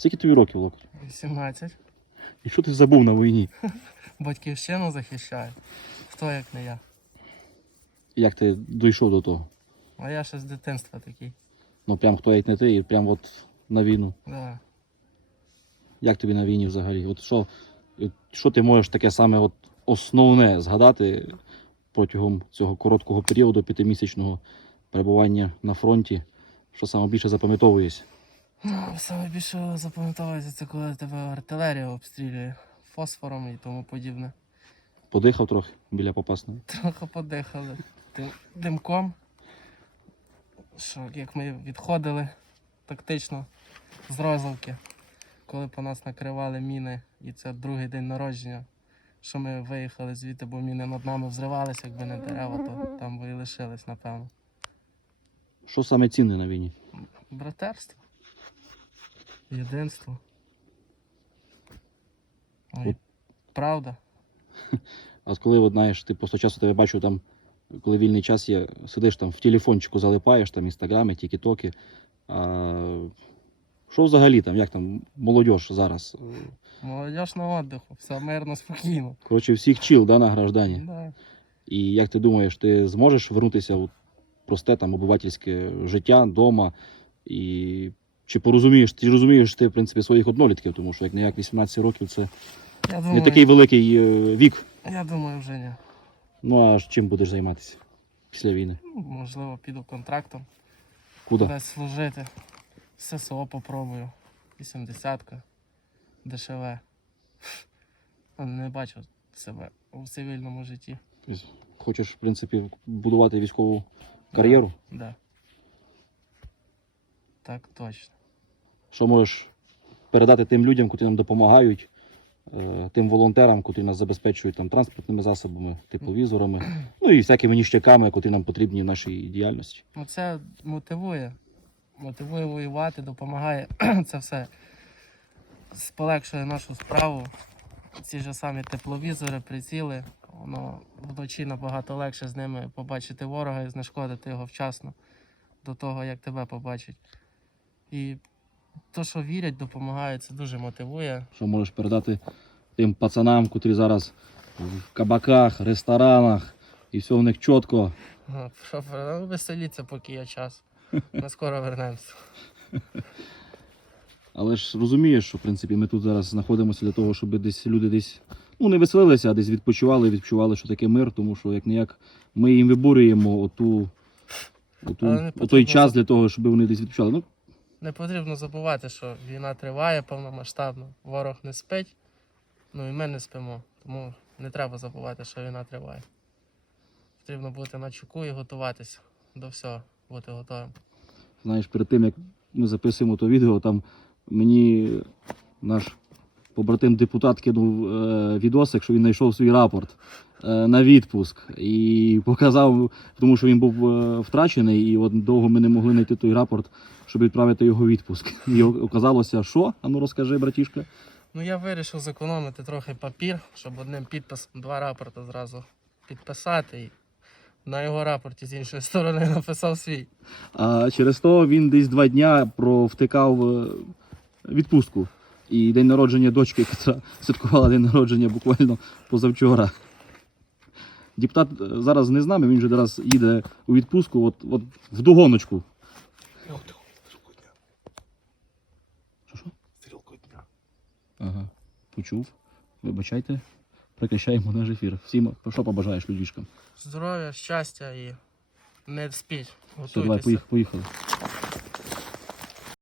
Скільки тобі років, Локоть? 18. І що ти забув на війні? Батьківщину захищаю. Хто як не я. Як ти дійшов до того? А я ще з дитинства такий. Ну прям хто як не ти, і прям от на війну. Да. Як тобі на війні взагалі? От що, що ти можеш таке саме от основне згадати протягом цього короткого періоду п'ятимісячного перебування на фронті, що саме більше запам'ятовуєш? Саме більше запам'ятовується це, коли тебе артилерія обстрілює фосфором і тому подібне. Подихав трохи біля попасної. Трохи подихали дим, димком. Що як ми відходили тактично з розливки, коли по нас накривали міни, і це другий день народження. Що ми виїхали звідти, бо міни над нами взривалися, якби не дерева, то там би і лишились, напевно. Що саме цінне на війні? Братерство. Єдинство. Ой, правда. А коли, от, знаєш, ти просто часто тебе бачу там, коли вільний час є, сидиш там в телефончику залипаєш, там інстаграми, тіктоки. Що взагалі там, як там молодь зараз? Молодіж на отдиху, все мирно, спокійно. Коротше, всіх чіл да, на граждані. Да. І як ти думаєш, ти зможеш вернутися в просте там обивательське життя вдома? І чи порозумієш, ти розумієш ти, в принципі, своїх однолітків, тому що як не як 18 років це Я не такий великий е, вік. я думаю, вже ні. Ну а ж чим будеш займатися після війни? Ну, Можливо, піду контрактом, Куди? кудись служити. ССО попробую. 80-ка. ДШВ. Не бачу себе у цивільному житті. Хочеш, в принципі, будувати військову кар'єру? Да. Так точно. Що можеш передати тим людям, котрі нам допомагають, е, тим волонтерам, котрі нас забезпечують там транспортними засобами, тепловізорами, ну і всякими ніщаками, котрі нам потрібні в нашій діяльності. Це мотивує. Мотивує воювати, допомагає це все. Сполегшує нашу справу. Ці ж самі тепловізори, приціли. Воно вночі набагато легше з ними побачити ворога і знешкодити його вчасно до того, як тебе побачить. І то, що вірять, допомагають, це дуже мотивує. Що можеш передати тим пацанам, котрі зараз в кабаках, ресторанах, і все в них чітко. Ну, Що, ну, веселіться, поки є час. Ми скоро вернемося. Але ж розумієш, що в принципі ми тут зараз знаходимося для того, щоб десь люди десь ну не веселилися, а десь відпочивали, відчували, що таке мир, тому що як не як ми їм виборюємо оту, оту, потрібно час для того, щоб вони десь відпочивали. Ну, Не потрібно забувати, що війна триває повномасштабно, ворог не спить, ну і ми не спимо. Тому не треба забувати, що війна триває. Потрібно бути на чеку і готуватися до всього, бути готовим. знаєш, перед тим як ми записуємо то відео, там мені наш побратим депутат кинув е, відосик, що він знайшов свій рапорт е, на відпуск і показав, тому що він був е, втрачений, і от довго ми не могли знайти той рапорт, щоб відправити його відпуск. І оказалося, що? А ну розкажи, братішка. Ну я вирішив зекономити трохи папір, щоб одним підписом два рапорти зразу підписати. І на його рапорті з іншої сторони написав свій. А через то він десь два дня провтикав е, відпустку. І день народження дочки, яка святкувала день народження буквально позавчора. Депутат е, зараз не з нами, він вже зараз їде у відпустку, от, от в догоночку. Що що? Стрілку дня. Ага, почув. Вибачайте. Прекращаємо наш ефір. Всім що побажаєш людішкам? Здоров'я, щастя і не спіть. Все, давай, поїхали.